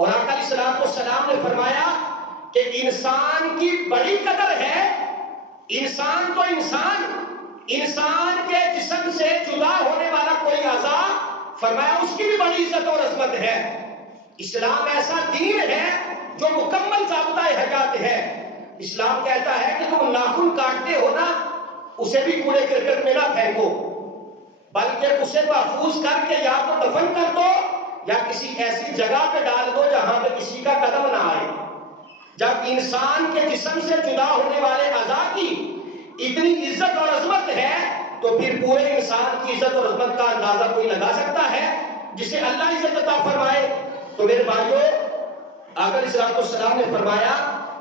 اور آقا علیہ السلام نے فرمایا کہ انسان کی بڑی قدر ہے، انسان تو انسان کے جسم سے جدا ہونے والا کوئی اعضاء، فرمایا اس کی بھی بڑی عزت اور عظمت ہے۔ اسلام ایسا دین ہے جو مکمل ضابطہ حیات ہے۔ اسلام کہتا ہے کہ تم ناخن کاٹتے ہو نا، اسے بھی کوڑے کرکٹ میں نہ پھینکو، بلکہ اسے محفوظ کر کے یا تو دفن کر دو یا کسی ایسی جگہ پہ ڈال دو جہاں پہ کسی کا قدم نہ آئے۔ جب انسان کے جسم سے جدا ہونے والے اعضاء کی اتنی عزت اور عظمت ہے تو پھر پورے انسان کی عزت اور عظمت کا اندازہ کوئی لگا سکتا ہے جسے اللہ عزت عطا فرمائے۔ تو میرے بھائیوں، آقا علیہ السلام نے فرمایا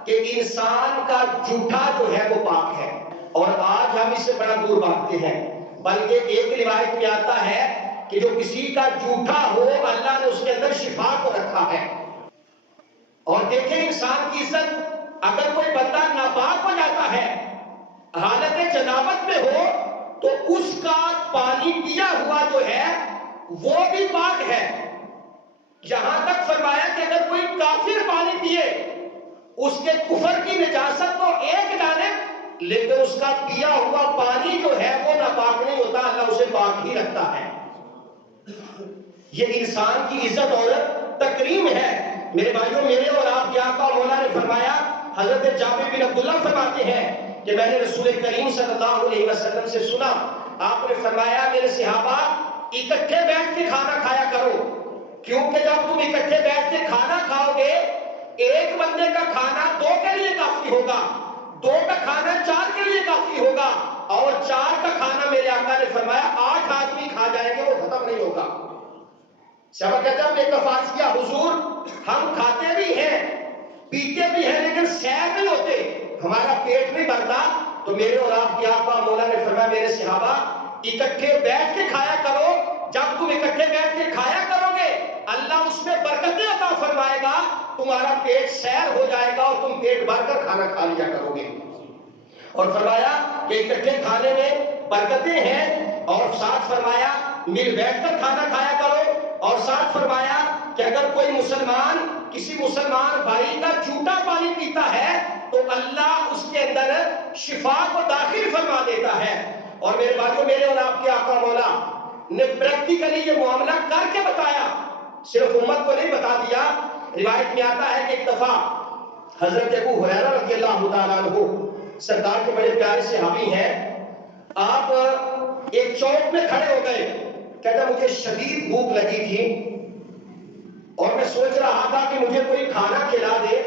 کہ انسان کا جھوٹا جو ہے وہ پاک ہے، اور آج ہم اس سے بڑا دور بھاگتے ہیں، بلکہ ایک روایت میں آتا ہے کہ جو کسی کا جھوٹا ہو اللہ نے اس کے اندر شفا کو رکھا ہے۔ اور دیکھیں انسان کی عزت، اگر کوئی بندہ ناپاک ہو جاتا ہے، حالت جنابت میں ہو، تو اس کا پانی پیا ہوا جو ہے وہ بھی پاک ہے۔ یہاں تک فرمایا کہ اگر کوئی کافر پانی پیے، اس کے کفر کی نجاست تو ایک جانب، لیکن اس کا پیا ہوا پانی جو ہے وہ ناپاک نہیں ہوتا، اللہ اسے پاک ہی رکھتا ہے۔ یہ انسان کی عزت اور تکریم ہے۔ میرے بھائیوں، میرے اور آپ کے آقا مولا نے فرمایا، حضرت جابر بن عبداللہ فرماتے ہیں کہ میں نے رسول کریم صلی اللہ علیہ وسلم سے سنا، آپ نے فرمایا میرے صحابہ اکٹھے بیٹھ کے کھانا کھایا کرو، کیونکہ جب تم اکٹھے بیٹھ کے کھانا کھاؤ گے، ایک بندے کا کھانا 2 کے لیے کافی ہوگا، 2 کا کھانا 4 کے لیے کافی ہوگا، اور 4 کا کھانا میرے آقا نے فرمایا 8 آدمی کھا جائیں گے، وہ ختم نہیں ہوگا۔ صحابہ کہتے ہیں ایک دفعہ عرض کیا، حضور ہم کھاتے بھی ہیں پیتے بھی ہیں لیکن سیر نہیں ہوتے، ہمارا پیٹ نہیں بھرتا۔ تو میرے اور آپ کے آقا مولا نے فرمایا میرے صحابہ اکٹھے بیٹھ کے کھایا کرو، جب تم اکٹھے بیٹھ کے کھایا کرو گے اللہ اس میں برکتیں عطا فرمائے گا، تمہارا پیٹ سیر ہو جائے گا اور تم پیٹ بھر کر کھانا کھا لیا کرو گے۔ اور فرمایا کہ اکٹھے کھانے میں برکتیں ہیں، اور ساتھ فرمایا مل بیٹھ کر کھانا کھایا کرو، اور ساتھ فرمایا کہ اگر کوئی مسلمان کسی مسلمان بھائی کا جھوٹا پانی پیتا ہے تو اللہ اس کے اندر شفا کو داخل فرما دیتا ہے۔ اور میرے بھائیوں، میرے اور آپ کے آقا مولا نے پریکٹیکلی یہ معاملہ کر کے بتایا، صرف امت کو نہیں بتا دیا۔ روایت میں آتا ہے کہ ایک دفعہ حضرت ابو ہریرہ رضی اللہ تعالیٰ عنہ سرکار کے بڑے پیارے صحابی ہیں، آپ ایک چوک میں کھڑے ہو گئے، کہتا مجھے شدید بھوک لگی تھی اور میں سوچ رہا تھا کہ مجھے کوئی کھانا کھلا دے۔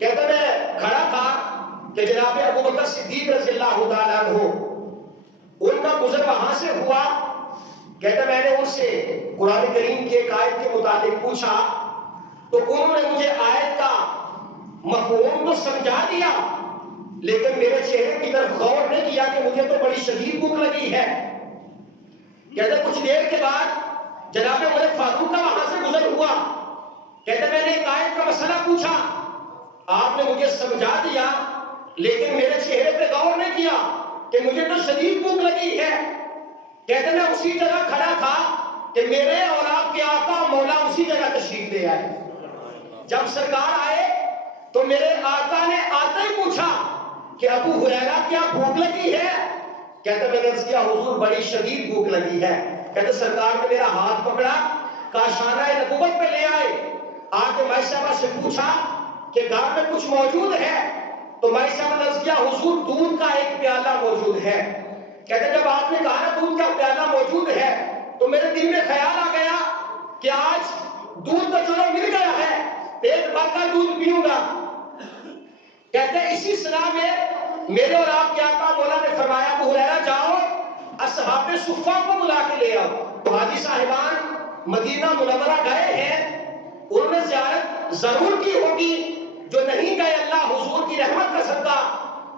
کہتا میں کھڑا تھا کہ جناب ابو بکر صدیق رضی اللہ تعالیٰ عنہ ان کا گزر وہاں سے ہوا۔ کہتا میں نے ان سے قرآن کریم کی ایک آیت کے متعلق پوچھا تو انہوں نے مجھے آیت کا مفہوم تو سمجھا دیا، لیکن میرے چہرے کی طرف غور نہیں کیا کہ مجھے تو بڑی شدید بھوک لگی ہے۔ کہتے کچھ دیر کے بعد جناب عمر فاروق کا وہاں سے گزر ہوا، کہتے میں نے ایک آیت کا مسئلہ پوچھا، آپ نے مجھے سمجھا دیا لیکن میرے چہرے پہ غور نہیں کیا کہ مجھے تو شدید بھوک لگی ہے۔ کہتے میں اسی جگہ کھڑا تھا کہ میرے اور آپ کے آقا مولا اسی جگہ تشریف لے آئے۔ جب سرکار آئے تو میرے آقا نے آتے ہی پوچھا کہ ابو ہریرہ کیا بھوک لگی ہے؟ کہتے میں نے عرض کیا حضور بڑی شدید بھوک لگی ہے۔ کہتے سرکار نے میرا ہاتھ پکڑا، کاشانہ نبوت پہ لے آئے، آ کے مائی صاحبہ سے پوچھا کہ گھر میں کچھ موجود ہے؟ تو مائی صاحبہ نے عرض کیا حضور دودھ کا ایک پیالہ موجود ہے۔ کہتے جب آپ نے کہا نا دودھ کا پیالہ موجود ہے تو میرے دل میں خیال آ گیا کہ آج دودھ تو چلو مل گیا ہے، پیٹ بھر کر دودھ پیوں گا۔ کہتے اسی صلاح میں میرے اور آپ کے آقا مولا نے فرمایا ابو ہریرہ جاؤ اصحاب صفہ کو بلا کے لے آؤ۔ تو حاجی صاحبان مدینہ منورہ گئے ہیں، انہوں نے زیارت ضرور کی ہوگی، جو نہیں گئے اللہ حضور کی رحمت کا صدقہ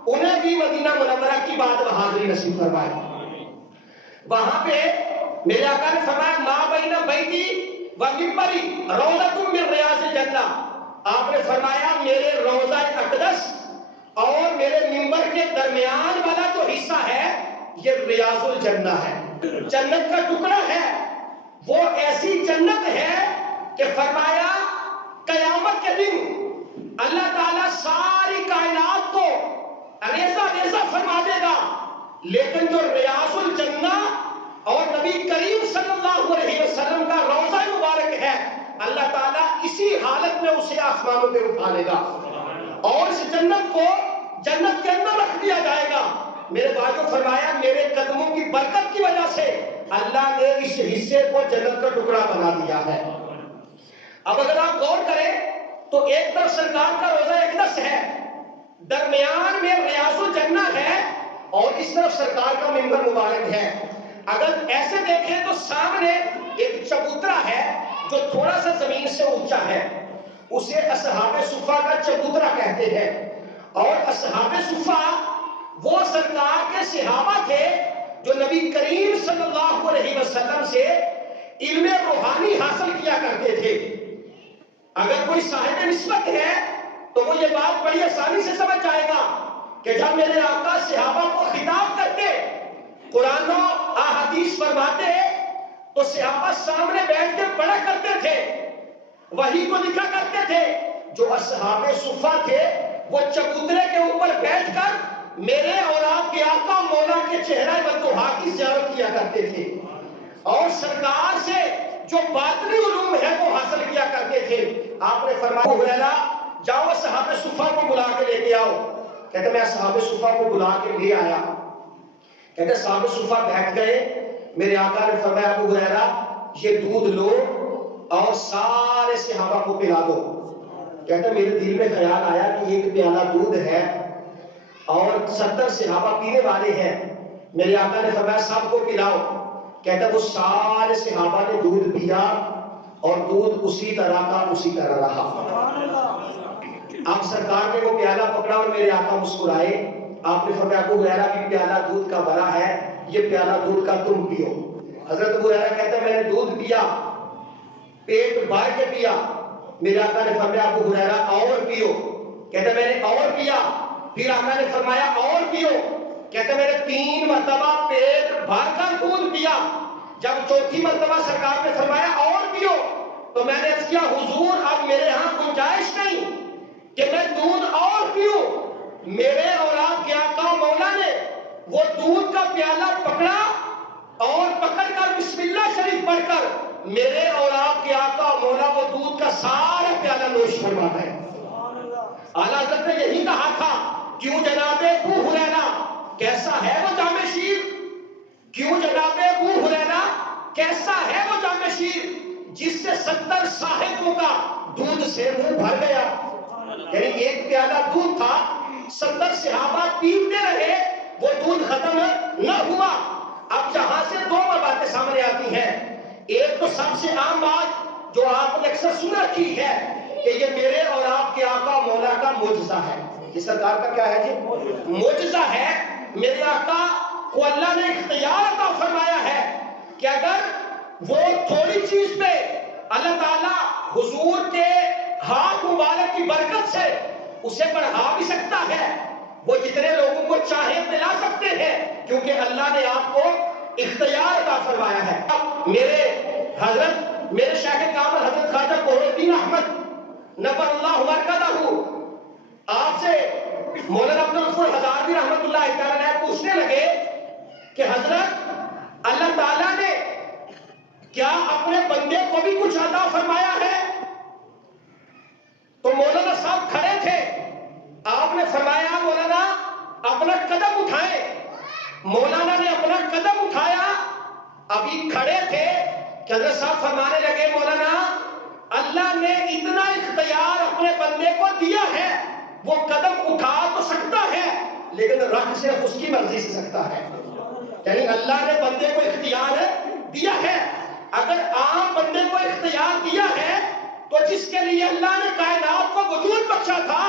انہیں بھی مدینہ منورہ کی بات بہادری نصیب فرمائے۔ وہاں پہ میرے آقا نے فرمایا ما بین بیتی و منبری روضۃ من ریاض الجنہ، آپ نے فرمایا میرے روضہ اقدس اور میرے منبر کے درمیان والا جو حصہ ہے یہ ریاض الجنہ ہے، جنت کا ٹکڑا ہے۔ وہ ایسی جنت ہے کہ فرمایا قیامت کے دن اللہ تعالیٰ ساری کائنات کو ریزہ ریزہ فرما دے گا، لیکن جو ریاض الجنہ اور نبی کریم صلی اللہ علیہ وسلم کا روضہ مبارک ہے، اللہ تعالیٰ اسی حالت میں اسے آسمانوں پہ اٹھا لے گا اور اس جنت کو جنت کے اندر رکھ دیا جائے گا۔ میرے بھائیوں، فرمایا میرے قدموں کی برکت کی وجہ سے اللہ نے اس حصے کو جنت کا ٹکڑا بنا دیا ہے۔ اب اگر آپ غور کریں تو ایک طرف سرکار کا روضہ اقدس ہے، درمیان میں ریاض الجنہ ہے، اور اس طرف سرکار کا منبر مبارک ہے۔ اگر ایسے دیکھیں تو سامنے ایک چبوترا ہے جو تھوڑا سا زمین سے اونچا ہے، اسے اصحاب صفہ کا چبوترا کہتے ہیں۔ اور اصحاب صفہ وہ سرکار کے صحابہ تھے جو نبی کریم صلی اللہ علیہ وسلم سے علم روحانی حاصل کیا کرتے تھے۔ اگر کوئی صاحب نسبت ہے تو وہ یہ بات بڑی آسانی سے سمجھ جائے گا کہ جب میرے آقا صحابہ کو خطاب کرتے، قرآن و احادیث فرماتے، تو صحابہ سامنے بیٹھ کے پڑھا کرتے تھے، وحی کو لکھا کرتے تھے۔ جو اصحاب صفہ تھے وہ چبوترے کے اوپر بیٹھ کر میرے اور آپ کے آقا مولا کے چہرہ بندوہا کی زیارت کیا کرتے تھے، اور سرکار سے جو باطنی علوم ہے وہ حاصل کیا کرتے تھے۔ آپ نے فرمایا ابو ہریرہ جاؤ اصحاب صفہ کو بلا کے لے کے آؤ۔ کہتے میں اصحاب صفہ کو بلا کے لے آیا۔ کہتے اصحاب صفہ بیٹھ گئے، میرے آقا نے فرمایا ابو ہریرہ یہ دودھ لو اور سارے صحابہ کو پلا دو۔ کہتے میرے دل میں خیال آیا کہ ایک پیالہ دودھ ہے اور 70 صحابہ پینے والے ہیں، میرے آقا نے فرمایا سب کو پلاؤ۔ کہتا وہ سارے صحابہ نے دودھ پیا اور دودھ اسی طرح کا اسی طرح رہا۔ اب سرکار نے وہ پیالہ پکڑا اور میرے آقا مسکرائے۔ آپ نے فرمایا ابو ہریرہ بھی پیالہ دودھ کا بھرا ہے، یہ پیالہ دودھ کا تم پیو۔ حضرت ابو ہریرہ کہتے ہیں میں نے دودھ پیا، پیٹ بھر کے پیا۔ میرے آقا نے فرمایا ابو ہریرہ اور پیو۔ کہتے میں نے اور پیا، پھر آقا نے فرمایا اور پیو۔ کہتے میں نے 3 مرتبہ پیٹ بھر کر دودھ پیا۔ جب چوتھی مرتبہ سرکار نے فرمایا اور پیو تو میں نے عرض کیا حضور اب میرے ہاں گنجائش نہیں کہ میں دودھ اور پیوں۔ میرے اور آپ کے آقا مولا نے وہ دودھ کا پیالہ پکڑا اور پکڑ کر بسم اللہ شریف پڑھ کر میرے اور آپ کے آقا مولا وہ دودھ کا سارا پیالہ نوش فرماتا ہے۔ اعلیٰ حضرت نے یہی کہا تھا کیوں جناب ابو ہریرہ کیسا ہے وہ جامع شیر، کیوں جناب ابو ہریرہ کیسا ہے وہ جامع شیر جس سے 70 صاحبوں کا دودھ سے منہ بھر گیا۔ یعنی ایک پیالہ دودھ تھا، 70 صحابہ پیتے رہے، وہ دودھ ختم نہ ہوا۔ اب جہاں سے 2 باتیں سامنے آتی ہیں، ایک تو سب سے عام بات جو آپ نے اکثر سن رکھی ہے کہ یہ میرے اور آپ کے آقا مولا کا معجزہ ہے۔ یہ سرکار کا کیا ہے جی؟ معجزہ ہے۔ میرے آقا کو اللہ نے اختیار عطا فرمایا ہے کہ اگر وہ تھوڑی چیز پہ اللہ تعالیٰ حضور کے ہاتھ مبارک کی برکت سے اسے بڑھا بھی سکتا ہے، وہ جتنے لوگوں کو چاہے پلا سکتے ہیں، کیونکہ اللہ نے آپ کو اختیار عطا فرمایا ہے۔ میرے حضرت میرے شیخ کامل حضرت خواجہ قمر الدین احمد نبر اللہ مرکزہ آپ سے مولانا عبدالغفور ہزاروی رحمۃ اللہ تعالیٰ پوچھنے لگے کہ حضرت اللہ تعالیٰ نے کیا اپنے بندے کو بھی کچھ عطا فرمایا ہے؟ تو مولانا صاحب کھڑے تھے، آپ نے فرمایا مولانا اپنا قدم اٹھائیں۔ مولانا نے اپنا قدم اٹھایا، ابھی کھڑے تھے کہ حضرت صاحب فرمانے لگے مولانا اللہ نے اتنا اختیار اپنے بندے کو دیا ہے، وہ قدم اٹھا تو سکتا ہے لیکن رکھ سے اس کی مرضی سے سکتا ہے۔ یعنی اللہ نے بندے کو اختیار دیا ہے، اگر عام بندے کو اختیار دیا ہے تو جس کے لیے اللہ نے کائنات کو وجود بخشا تھا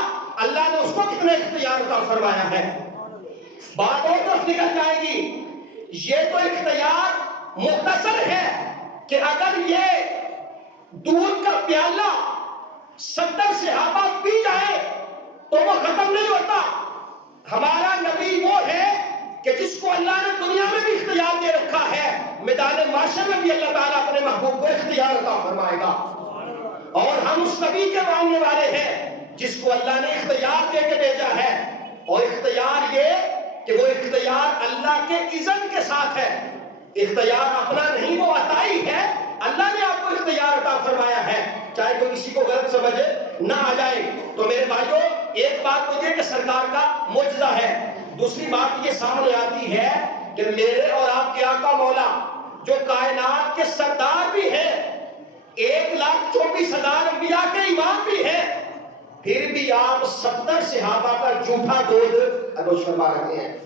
اللہ نے اس کو کتنا اختیار عطا فرمایا ہے۔ بات اور طرف نکل جائے گی، یہ تو اختیار مختصر ہے کہ اگر یہ دودھ کا پیالہ 70 صحابہ پی جائے تو وہ ختم نہیں ہوتا۔ ہمارا نبی وہ ہے کہ جس کو اللہ نے دنیا میں بھی اختیار دے رکھا ہے، میدان محشر میں بھی اللہ تعالیٰ اپنے محبوب کو اختیار عطا فرمائے گا۔ اور ہم اس نبی کے ماننے والے ہیں جس کو اللہ نے اختیار دے کے بھیجا ہے، اور اختیار یہ کہ وہ اختیار اللہ کے اذن کے ساتھ ہے، اختیار اپنا نہیں، وہ عطائی ہے، اللہ نے آپ کو اختیار عطا فرمایا ہے، چاہے کوئی کسی کو غلط سمجھ نہ آ جائے۔ تو میرے بھائیوں، ایک بات تو یہ کہ سرکار کا معجزہ ہے، دوسری بات یہ سامنے آتی ہے کہ میرے اور آپ کے آقا مولا جو کائنات کے سردار بھی ہیں، 1,24,000 انبیاء کے امام بھی ہیں، پھر بھی آپ 70 صحابہ کا جھوٹا دودھ نوش فرما رہے ہیں۔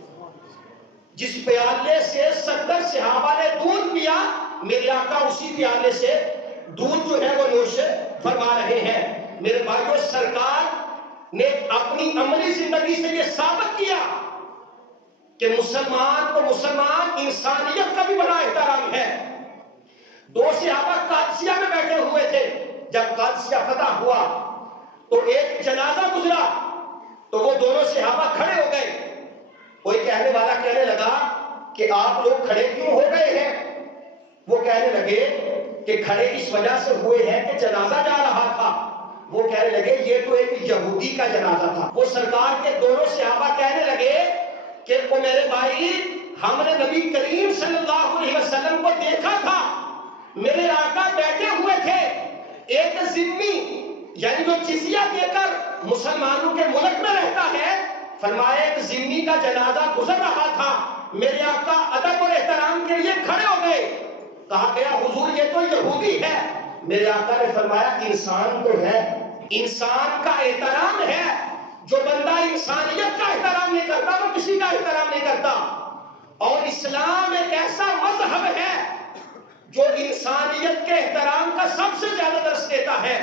جس پیالے سے 70 صحابہ نے دودھ پیا، میرے آقا اسی پیالے سے دودھ جو ہے وہ نوش فرما رہے ہیں۔ میرے بھائیوں، سرکار نے اپنی عملی زندگی سے یہ ثابت کیا کہ مسلمان کو مسلمان انسانیت کا بھی بڑا احترام ہے۔ 2 صحابہ قادسیہ میں بیٹھے ہوئے تھے، جب قادسیہ فتح ہوا تو ایک جنازہ گزرا تو وہ دونوں صحابہ کھڑے ہو گئے۔ کوئی کہنے والا کہنے لگا کہ آپ لوگ کھڑے کیوں ہو گئے ہیں؟ وہ کہنے لگے کہ کھڑے اس وجہ سے ہوئے ہیں کہ جنازہ جا رہا تھا۔ وہ کہنے لگے یہ تو ایک یہودی کا جنازہ تھا۔ وہ سرکار کے دونوں صحابہ کہنے لگے کہ او میرے بھائی، ہم نے نبی کریم صلی اللہ علیہ وسلم کو دیکھا تھا، میرے آقا بیٹھے ہوئے تھے، ایک ذمی یعنی جو جزیہ دے کر مسلمانوں کے ملک میں رہتا ہے، فرمایا ایک ذمی کا جنازہ گزر رہا تھا، میرے آقا ادب اور احترام کے لیے کھڑے ہو گئے۔ کہا گیا حضور یہ تو یہودی ہے۔ میرے آقا نے فرمایا انسان تو ہے، انسان کا احترام ہے، جو بندہ انسانیت کا احترام نہیں کرتا وہ کسی کا احترام نہیں کرتا۔ اور اسلام ایک ایسا مذہب ہے جو انسانیت کے احترام کا سب سے زیادہ درس دیتا ہے۔